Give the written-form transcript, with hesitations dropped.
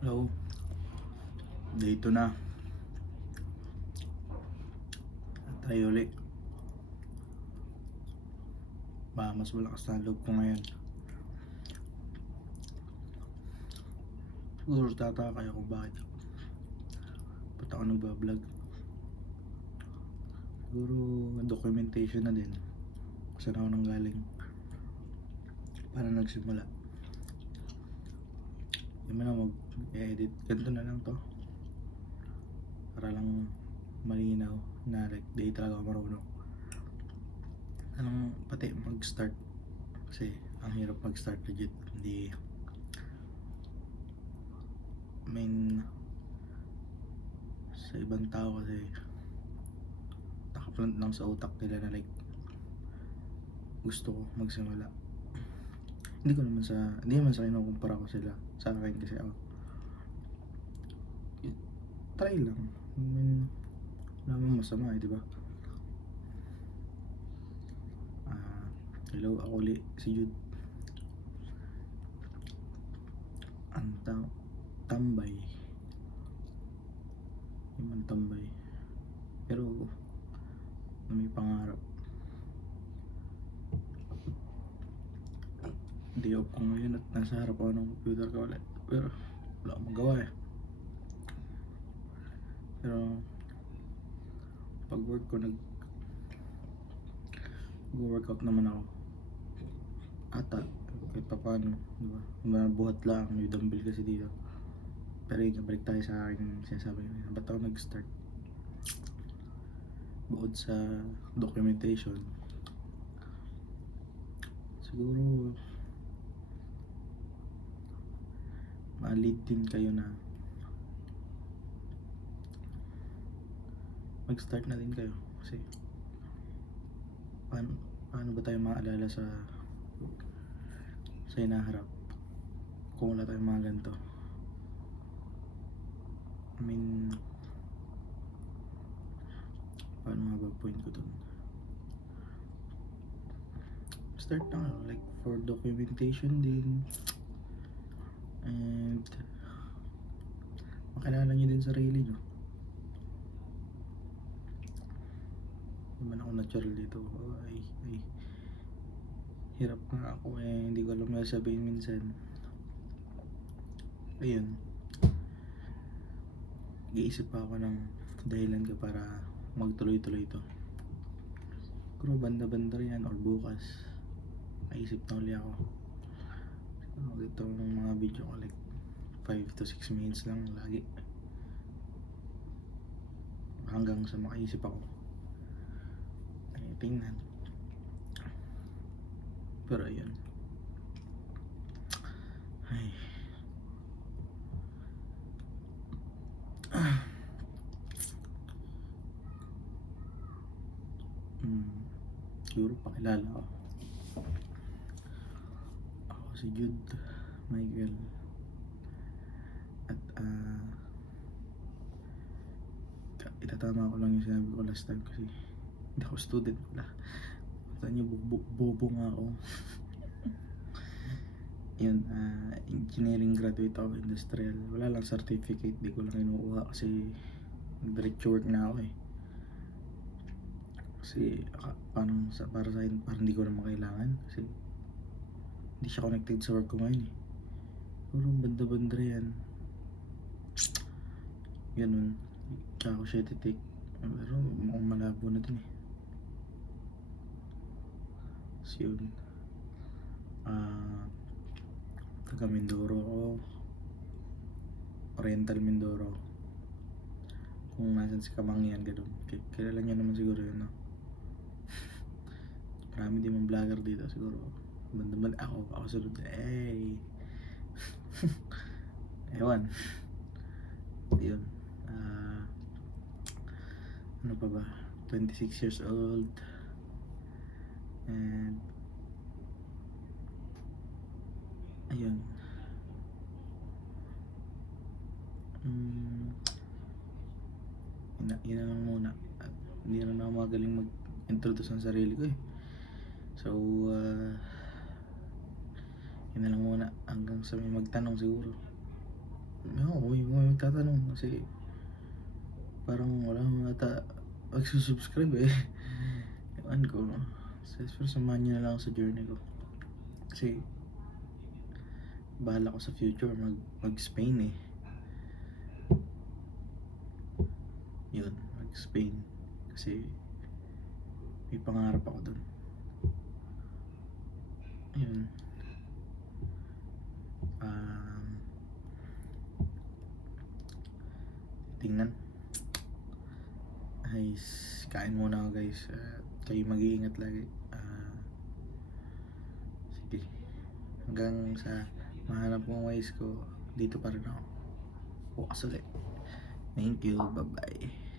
Hello, day 2 na. Tayo ulit. Mas malakas na loob ko ngayon. Siguro tataka kayo kung bakit ba't ako nagbablog. Siguro documentation na din kung saan ako nanggaling para nagsimula. Hindi mo na mag-edit. Ganito na lang to para lang malinaw na like day talaga ako marunong. Pati mag-start kasi ang hirap mag-start legit. Hindi, I mean, sa ibang tao kasi nakaplant lang sa utak nila na like gusto ko magsimula. Hindi naman sa kinukumpara ko sila sa akin kasi ako try lang. I mean, wala namang masama di ba? Hello, ako ulit si Jude. Ang tambay, yung tambay pero na may pangarap. Day off ko ngayon at nasa harap ako ng computer ko ulit, pero wala akong magawa eh. Pero pag work ko nag-workout naman ako ata kahit pa paano, diba? Buhat lang, may dumbbell kasi dito. Pero yun, balik tayo sa akin sinasabi ko, ba't ako nag-start? Bukod sa documentation, siguro ma-lead din kayo na mag-start na din kayo. Kasi paano ba tayo maalala sa hinaharap kung wala tayong mga ganito? I mean, paano nga ba point ko dun? Start na like for documentation din, and makilala nyo din sarili nyo. Naman ako natural dito. Ay, hirap nga ako eh, hindi ko alam na sabihin minsan. Ayun, nag-iisip pa ako ng dahilan ka para magtuloy-tuloy ito. Pero banda-banda yan or bukas naisip na uli ako. Ito ng mga video ko like 5 to 6 minutes lang lagi, hanggang sa makaisip ako. Ay, tingnan. Pero ayun, ay siguro pakilala ako. Ako si Jude Michael. At itatama ko lang yung sinabi ko last time kasi hindi ako student pala. Saan nyo, bobo nga ako. Yun, engineering graduate ako, industrial. Wala lang certificate, di ko lang kinukuha kasi direct work na ako eh. Kasi para sa akin, parang hindi ko naman kailangan kasi hindi siya connected sa work ko ngayon eh. Puro banda-banda yan. Ganun. Kaya ako siya titik. Pero mukhang malabo na din eh. So yun, taga Mindoro ako, Oriental Mindoro. Kung nasan si Kamangyan, ganun. Kilala nyo naman siguro yun, no? Marami din mga vlogger dito siguro. Banda-banda ako sunod. Hey! Ewan. Yun. Ano pa ba? 26 years old. And ayun. Yun na lang muna. At hindi na ako magaling mag-introduce ng sarili ko eh. So yun na lang muna hanggang sa may magtanong siguro. Oo, yung magtatanong kasi parang wala naman ata magsu-subscribe, eh. Ewan ko, pero samahan niyo na lang ako sa journey ko. Kasi balak ko sa future mag-Spain, eh. Yun, mag-Spain. Kasi may pangarap ako dun. Ayun. Um, tingnan. Guys, kain muna ako guys. Kayo mag-iingat lagi. Sige. Hanggang sa mahanap mong ways ko, dito pa rin ako. Bukas ulit. Thank you. Bye-bye.